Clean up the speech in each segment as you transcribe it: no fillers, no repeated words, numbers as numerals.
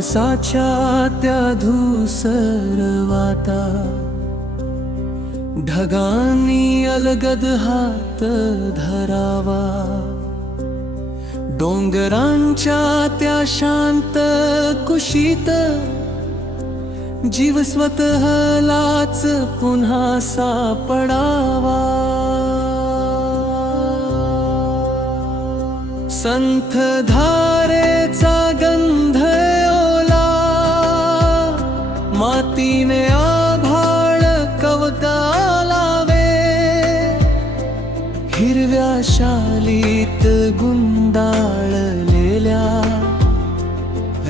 पावसाच्या त्या धूसर वाता, ढगांनी अलगद हात धरावा, डोंगरांच्या त्या शांत कुशीत जीव स्वतःलाच पुन्हा सापडावा। संथ धारेचा गंध ओला, मातीने आभाळ कवतालावे, हिरव्या शालीत गुंडाळलेल्या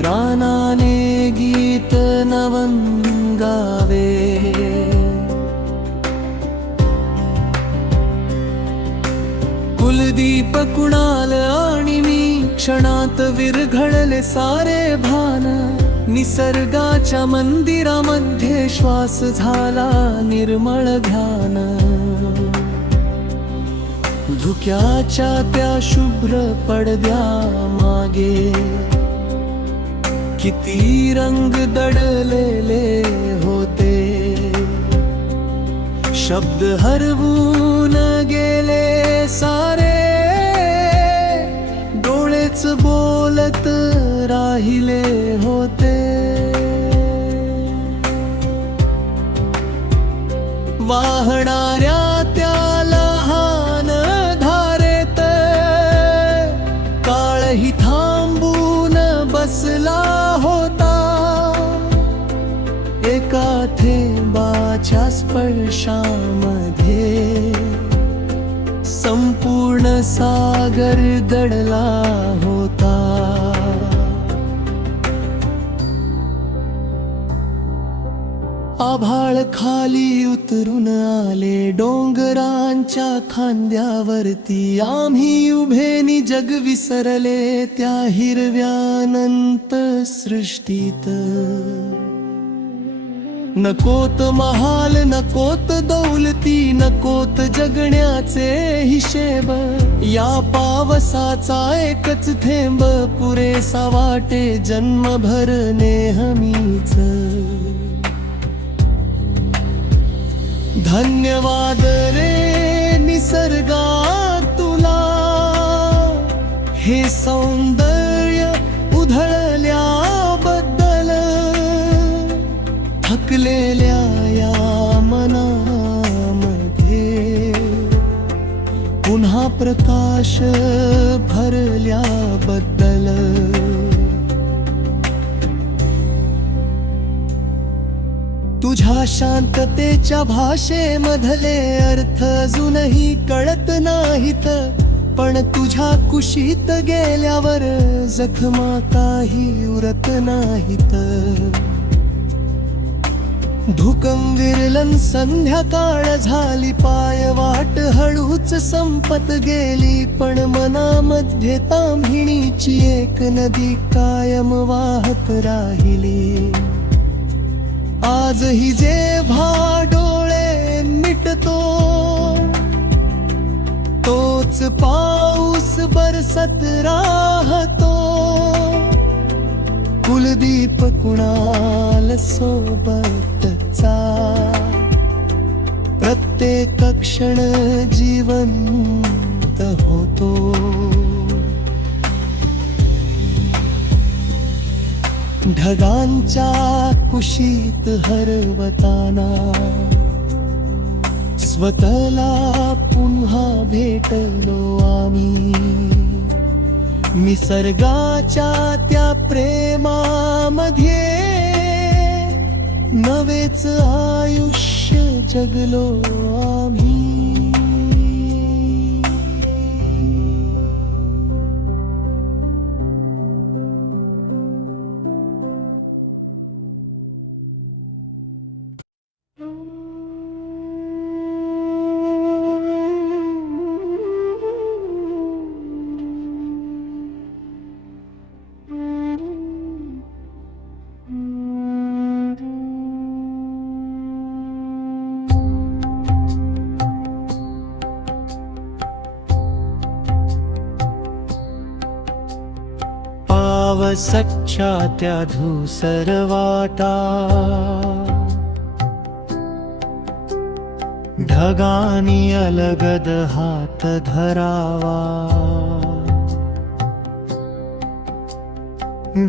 रानाने गीत नवन गावे। कुलदीप कुणाल आणि मी, क्षणात विरघळले सारे भान, निसर्गाच्या मंदिरामध्ये श्वास झाला निर्मळ ध्यान। धुक्याच्या त्या शुभ्र पडद्या मागे किती रंग दडलेले होते, शब्द हरवून गेले सारे, डोळेच बोलत राहिले होते। वाहणाऱ्या त्या लहान धारेत काळही थांबून बसला होता, एका थेंबाच्या स्पर्शामध्ये संपूर्ण सागर दडला होता। आभाळ खाली उतरून आले डोंगरांच्या खांद्यावरती, आम्ही उभे जग विसरले त्या हिरव्यानंत सृष्टीत। नकोत महाल, नकोत दौलती, नकोत जगण्याचे हिशेब, या पावसाचा एकच थेंब पुरेसा वाटे जन्मभर नेहमीच। धन्यवाद रे निसर्गा तुला, हे सौंदर्य उधळल्याबद्दल, थकलेल्या या मनामध्ये पुन्हा प्रकाश भरल्याबद्दल। तुझ्या शांततेच्या भाषेमधले अर्थ अजूनही कळत नाहीत, पण तुझ्या कुशीत गेल्यावर जखमा काही उरत नाहीत। धुकं विरलन संध्याकाळ झाली, पाय वाट हळूच संपत गेली, पण मनामध्ये ताम्हिणीची एक नदी कायम वाहत राहिली। आजही जेव्हा डोळे मिटतो, तोच पाऊस बरसत राहतो, कुलदीप कुणाल सोबतचा प्रत्येक क्षण जिवंत होतो। ढगांच्या कुशीत हरवताना स्वतःला पुन्हा भेटलो आम्ही, निसर्गाच्या त्या प्रेमामध्ये नवेच आयुष्य जगलो आम्ही। सच्चा त्या धूसर वाटा, ढगानी अलगद हात धरावा,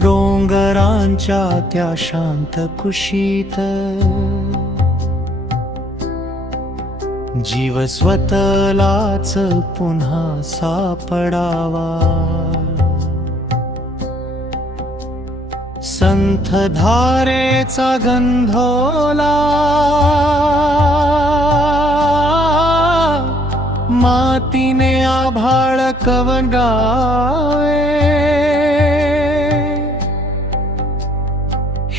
डोंगरांच्या त्या शांत कुशीत जीव स्वतःलाच पुन्हा सापडावा. संथ धारेचा गंधोला मातीने आभाळ कवगावे,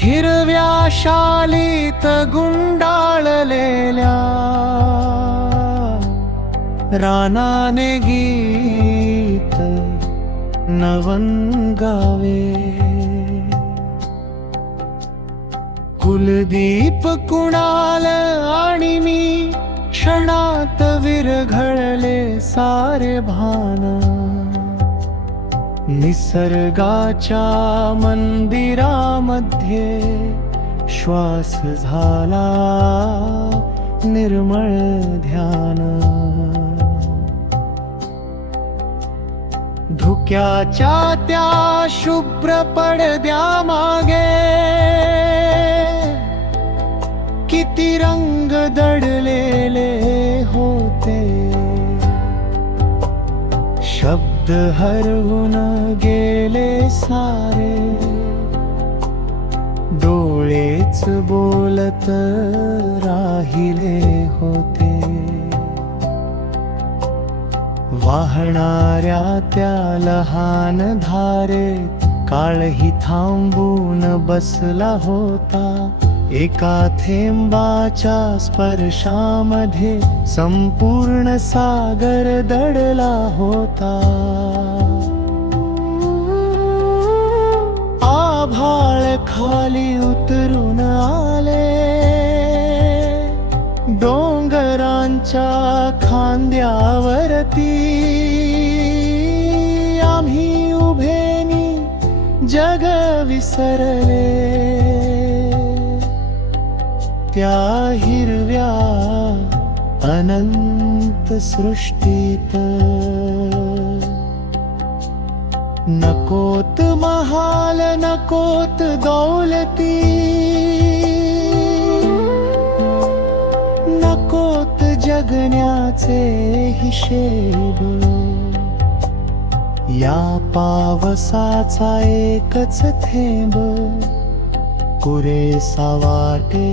हिरव्या शालीत गुंडाळलेल्या रानाने गीत नवन गावे. कुलदीप कुणाल आणि मी क्षणात विरघळले सारे भान, निसर्गाच्या मंदिरामध्ये श्वास झाला निर्मळ ध्यान. धुक्याच्या त्या शुभ्र पडद्यामागे किती रंग दडलेले होते, शब्द हरवून गेले सारे, डोळेच बोलत राहिले होते. वाहणाऱ्या त्या लहान धारेत काळही थांबून बसला होता, एका थेंबाच्या स्पर्शामध्ये संपूर्ण सागर दडला होता. आभाळ खाली उतरून आले, डोंगरांच्या खांद्यावरती आम्ही उभेनी जग विसरले. त्या हिरव्या अनंत सृष्टीत नकोत महाल नकोत दौलती, नकोत जगण्याचे हिशेब. या पावसाचा एकच थेंब पुरेसा वाटे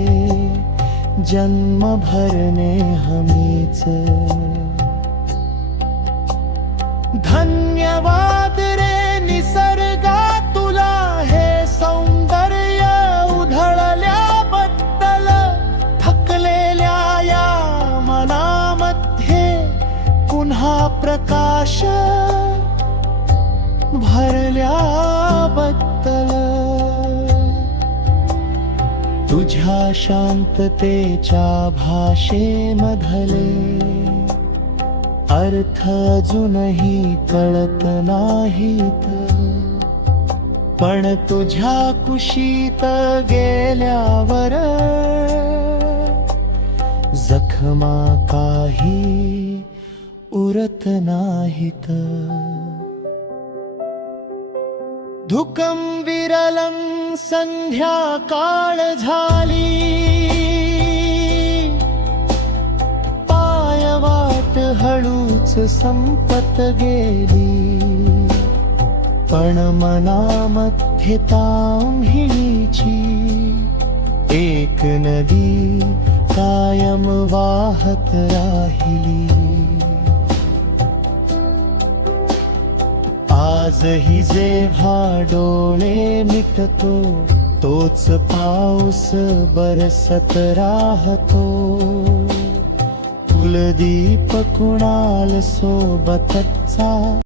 जन्म भरणे हमीच. धन्यवाद रे निसर्गा तुला हे सौंदर्य उधळल्याबद्दल, थकलेल्या या मनामध्ये पुन्हा प्रकाश भरल्याबद्दल. तुझ्या शांततेच्या भाषेमधले अर्थ अजूनही कळत नाहीत, पण तुझ्या कुशीत गेल्यावर जखमा काही उरत नाहीत. धुकं विरलं संध्याकाळ झाली, पायवाट हळूच संपत गेली, पण मनामध्ये ताम्हिणीची एक नदी कायम वाहत राहिली. आजही जेव्हा डोळे मिटतो तोच पाऊस बरसत राहतो. कुलदीप कुणाल सोबतचा